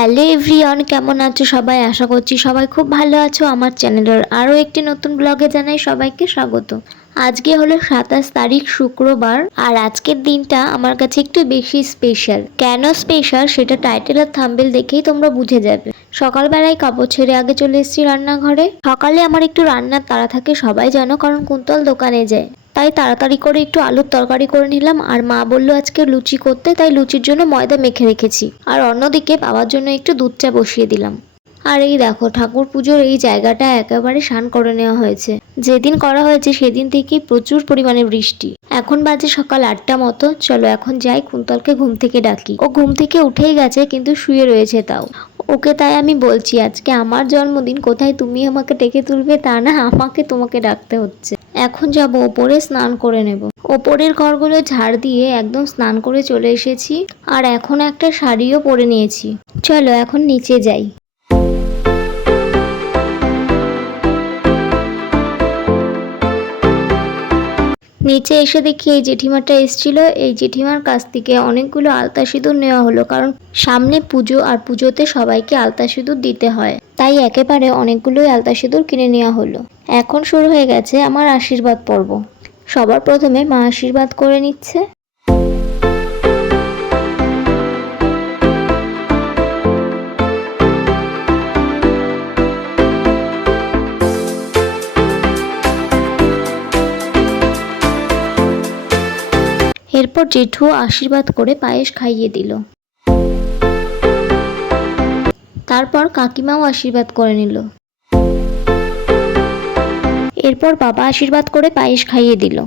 Hello everyone, কেমন আছো সবাই? আশা করছি সবাই খুব ভালো আছো। আমার চ্যানেলের আরও একটি নতুন ব্লগে জানাই সবাইকে স্বাগত। আজকে হলো সাতাশ তারিখ, শুক্রবার, আর আজকের দিনটা আমার কাছে একটু বেশি স্পেশাল। কেন স্পেশাল সেটা টাইটেল আর থাম্বেল দেখেই তোমরা বুঝে যাবে। সকালবেলায় কাপড় ছেড়ে আগে চলে এসেছি রান্নাঘরে। সকালে আমার একটু রান্নার তাড়া থাকে, সবাই জানো কারণ কুন্তল দোকানে যায়। তাই তাড়াতাড়ি করে একটু আলুর তরকারি করে নিলাম। আর মা বলল, আজকে লুচি করতে, তাই লুচির জন্য ময়দা মেখে রেখেছি। আর অন্যদিকে বাবার জন্য একটু দুধ চা বসিয়ে দিলাম। আর এই দেখো, ঠাকুর পুজোর এই জায়গাটা একেবারে শান করে নেওয়া হয়েছে। যেদিন করা হয়েছে, সেদিন থেকেই প্রচুর পরিমাণে বৃষ্টি। এখন বাজে সকাল আটটা মতো। চলো, এখন যাই কুন্তলকে ঘুম থেকে ডাকি। ও ঘুম থেকে উঠেই গেছে, কিন্তু শুয়ে রয়েছে তাও। ওকে তাই আমি বলছি, আজকে আমার জন্মদিন, কোথায় তুমি আমাকে ডেকে তুলবে তা না, আমাকে তোমাকে ডাকতে হচ্ছে। এখন যাব ওপরে স্নান করে নেব। ওপরের ঘরগুলো ঝাড় দিয়ে একদম স্নান করে চলে এসেছি, আর এখন একটা শাড়িও পরে নিয়েছি। চলো এখন নিচে যাই। নিচে এসে দেখি এই জেঠিমাটা এসছিল। এই জেঠিমার কাছ থেকে অনেকগুলো আলতা সিঁদুর নেওয়া হলো, কারণ সামনে পুজো আর পুজোতে সবাইকে আলতা সিঁদুর দিতে হয়। তাই একেবারে অনেকগুলোই আলতা সিঁদুর কিনে নেওয়া হলো। এখন শুরু হয়ে গেছে আমার আশীর্বাদ পর্ব। সবার প্রথমে মা আশীর্বাদ করে নিচ্ছে। এরপর জেঠু আশীর্বাদ করে পায়েস খাইয়ে দিল। তারপর কাকিমাও আশীর্বাদ করে নিল। এরপর বাবা আশীর্বাদ করে পায়েস খাইয়ে দিল।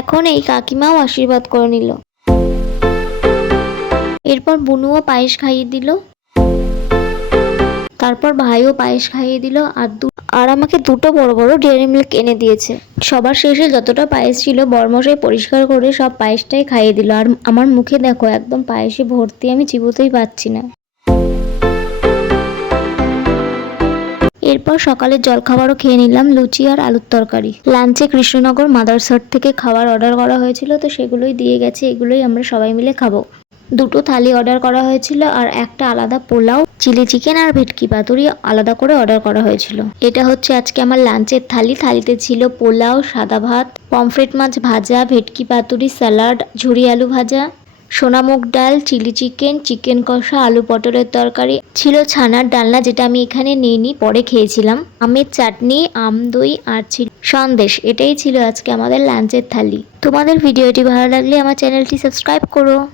এখন এই কাকিমাও আশীর্বাদ করে নিল। এরপর বুনুও পায়েস খাইয়ে দিল। তারপর ভাইও পায়েস খাইয়ে দিল আর দু আর আমাকে দুটো বড় বড় ডেয়ারি মিল্ক এনে দিয়েছে। সবার শেষে যতটা পায়েস ছিল বরমশাই পরিষ্কার করে সব পায়েসটাই খাইয়ে দিল। আর আমার মুখে দেখো, একদম পায়েসে ভর্তি আমি চিবোতেই পাচ্ছি না। এরপর সকালের জলখাবারও খেয়ে নিলাম লুচি আর আলুর তরকারি। লাঞ্চে কৃষ্ণনগর মাদারসাট থেকে খাবার অর্ডার করা হয়েছিল, তো সেগুলোই দিয়ে গেছে, এগুলোই আমরা সবাই মিলে খাব। দুটো থালি অর্ডার করা হয়েছিল আর একটা আলাদা পোলাও, চিলি চিকেন আর ভেটকি পাতুরি আলাদা করে অর্ডার করা হয়েছিল। এটা হচ্ছে আজকে আমার লাঞ্চের থালি। থালিতে ছিল পোলাও, সাদা ভাত, পমফ্রেট মাছ ভাজা, ভেটকি পাতুরি, স্যালাড, ঝুরি আলু ভাজা সোনামুগ ডাল, চিলি চিকেন চিকেন কষা, আলু পটলের তরকারি। ছিল ছানার ডালনা যেটা আমি এখানে নিইনি, পরে খেয়েছিলাম। আমের চাটনি, আম, দই আর ছিল সন্দেশ, এটাই ছিল আজকে আমাদের লাঞ্চের থালি। তোমাদের ভিডিওটি ভালো লাগলে আমার চ্যানেলটি সাবস্ক্রাইব করো।